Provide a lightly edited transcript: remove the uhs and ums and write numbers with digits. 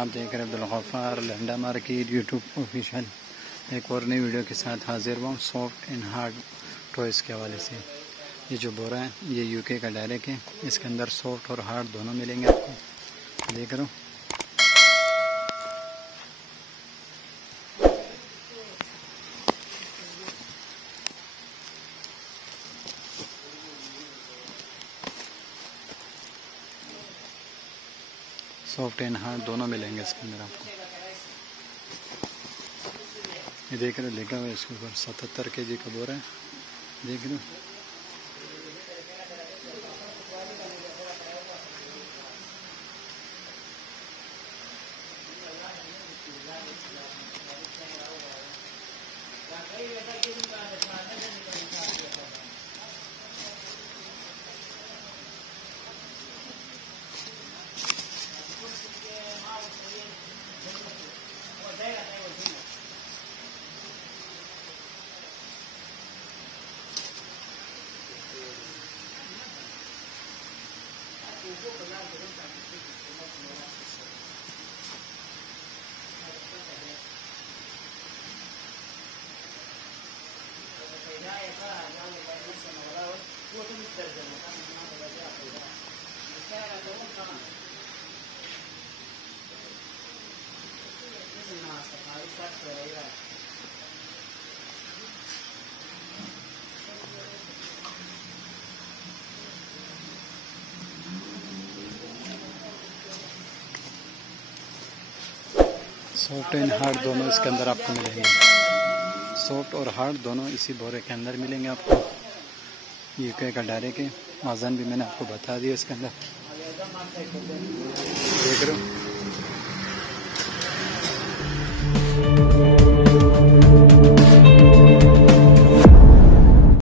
आप देख रहे हैं Abdul Ghaffar Landa market YouTube official एक और नई वीडियो के साथ हाजिर हुआ सॉफ्ट एंड हार्ड टॉयज़ के हवाले से। ये जो बोरा है ये यूके का डायरेक्ट है, इसके अंदर सॉफ्ट और हार्ड दोनों मिलेंगे आपको। देख रहे हो सॉफ्ट एंड हार्ड दोनों मिलेंगे इसके अंदर आपको। ये देख रहे हो लिखा हुआ है इसके ऊपर 77 kg का बोरा है। देख रहे हो सॉफ्ट एंड हार्ड दोनों इसके अंदर आपको मिलेंगे। सॉफ्ट और हार्ड दोनों इसी बोरे के अंदर मिलेंगे आपको। यूके का डायरेक्ट है, वज़न भी मैंने आपको बता दिया इसके अंदर। देख रहे हो